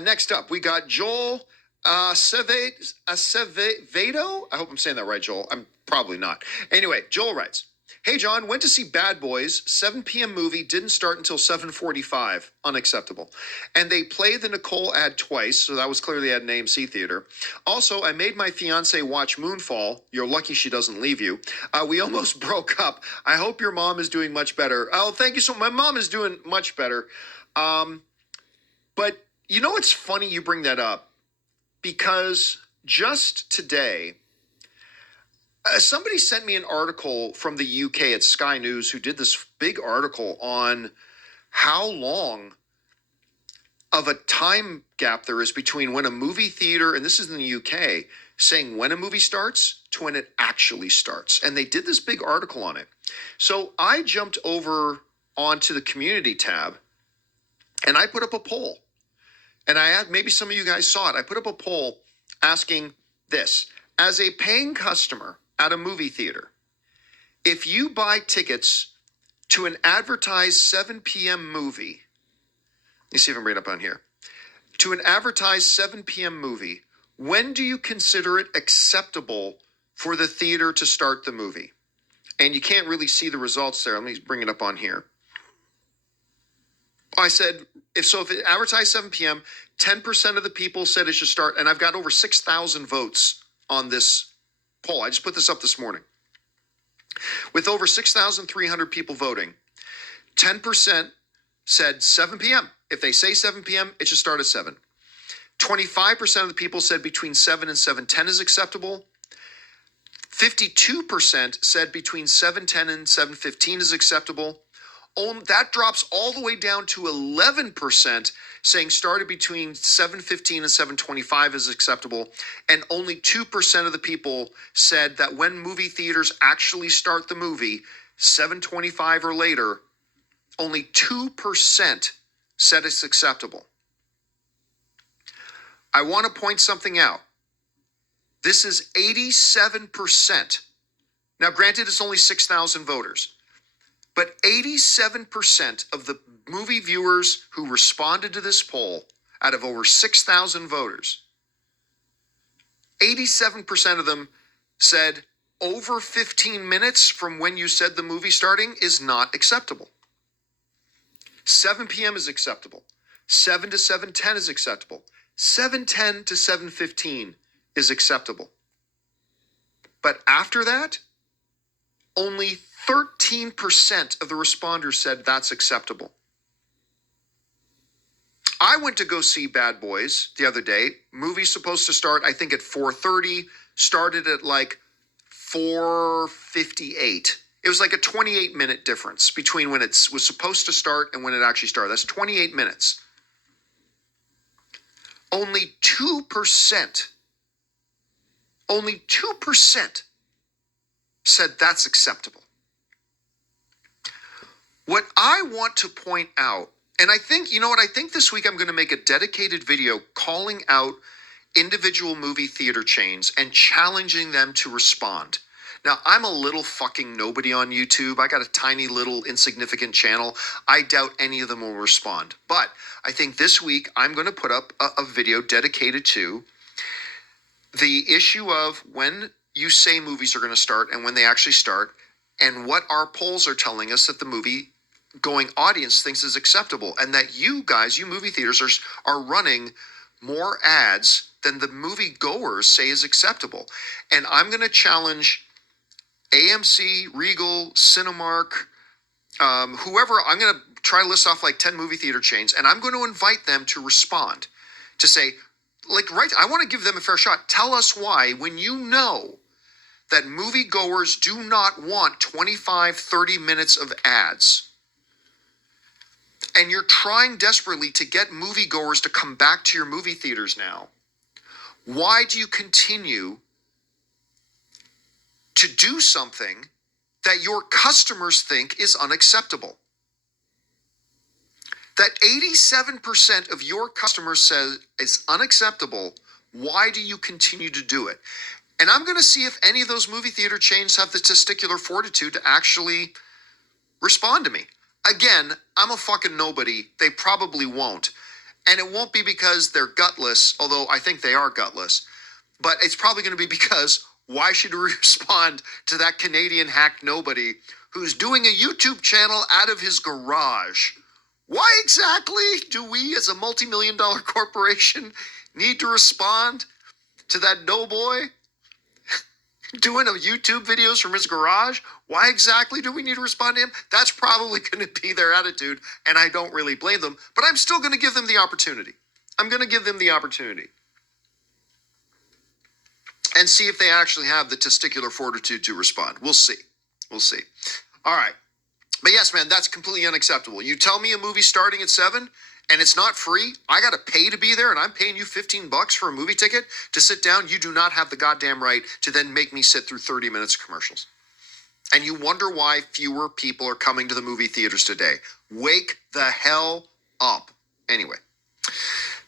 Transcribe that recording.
Next up, we got Joel Acevedo. I hope I'm saying that right, Joel. I'm probably not. Anyway, Joel writes, "Hey, John, went to see Bad Boys. 7 p.m. movie didn't start until 7:45. Unacceptable. And they played the Nicole ad twice, so that was clearly at an AMC theater. Also, I made my fiance watch Moonfall. You're lucky she doesn't leave you. We almost broke up. I hope your mom is doing much better." Oh, thank you so much. My mom is doing much better. But you know what's funny you bring that up? Because just today, somebody sent me an article from the UK at Sky News who did this big article on how long of a time gap there is between when a movie theater, and this is in the UK, saying when a movie starts to when it actually starts. And they did this big article on it. So I jumped over onto the community tab and I put up a poll. And maybe some of you guys saw it. I put up a poll asking this: as a paying customer at a movie theater, if you buy tickets to an advertised 7 p.m. movie, let me see if I can bring it up on here. To an advertised 7 p.m. movie, when do you consider it acceptable for the theater to start the movie? And you can't really see the results there. Let me bring it up on here. I said, if it advertised 7 p.m., 10% of the people said it should start, and I've got over 6,000 votes on this poll. I just put this up this morning. With over 6,300 people voting, 10% said 7 p.m. If they say 7 p.m., it should start at 7. 25% of the people said between 7 and 7:10 is acceptable. 52% said between 7:10 and 7:15 is acceptable. That drops all the way down to 11% saying started between 7:15 and 7:25 is acceptable. And only 2% of the people said that when movie theaters actually start the movie, 7:25 or later, only 2% said it's acceptable. I want to point something out. This is 87%. Now, granted, it's only 6,000 voters. But 87% of the movie viewers who responded to this poll, out of over 6,000 voters, 87% of them said over 15 minutes from when you said the movie starting is not acceptable. 7 p.m. is acceptable. 7 to 7:10 is acceptable. 7:10 to 7:15 is acceptable. But after that, only 13% of the responders said that's acceptable. I went to go see Bad Boys the other day. Movie's supposed to start, I think, at 4:30. Started at like 4:58. It was like a 28-minute difference between when it was supposed to start and when it actually started. That's 28 minutes. Only 2% said that's acceptable. What I want to point out, and I think, you know what, I think this week I'm going to make a dedicated video calling out individual movie theater chains and challenging them to respond. Now, I'm a little fucking nobody on YouTube. I got a tiny little insignificant channel. I doubt any of them will respond. But I think this week I'm going to put up a video dedicated to the issue of when you say movies are going to start and when they actually start, and what our polls are telling us that the movie going audience thinks is acceptable, and that you guys, you movie theaters are running more ads than the movie goers say is acceptable. And I'm going to challenge AMC, Regal, Cinemark, whoever. I'm going to try to list off like 10 movie theater chains, and I'm going to invite them to respond, to say, like, right, I want to give them a fair shot. Tell us why, when you know that moviegoers do not want 25, 30 minutes of ads, and you're trying desperately to get moviegoers to come back to your movie theaters now, why do you continue to do something that your customers think is unacceptable? That 87% of your customers says it's unacceptable, why do you continue to do it? And I'm going to see if any of those movie theater chains have the testicular fortitude to actually respond to me. Again, I'm a fucking nobody. They probably won't. And it won't be because they're gutless, although I think they are gutless, but it's probably going to be because why should we respond to that Canadian hack nobody who's doing a YouTube channel out of his garage? Why exactly do we, as a multi-million-dollar corporation, need to respond to that doughboy doing a YouTube videos from his garage? Why exactly do we need to respond to him? That's probably going to be their attitude, and I don't really blame them, but I'm still going to give them the opportunity. I'm going to give them the opportunity and see if they actually have the testicular fortitude to respond. We'll see. We'll see. All right. But yes, man, that's completely unacceptable. You tell me a movie starting at 7 and it's not free, I got to pay to be there, and I'm paying you $15 for a movie ticket to sit down. You do not have the goddamn right to then make me sit through 30 minutes of commercials. And you wonder why fewer people are coming to the movie theaters today. Wake the hell up. Anyway.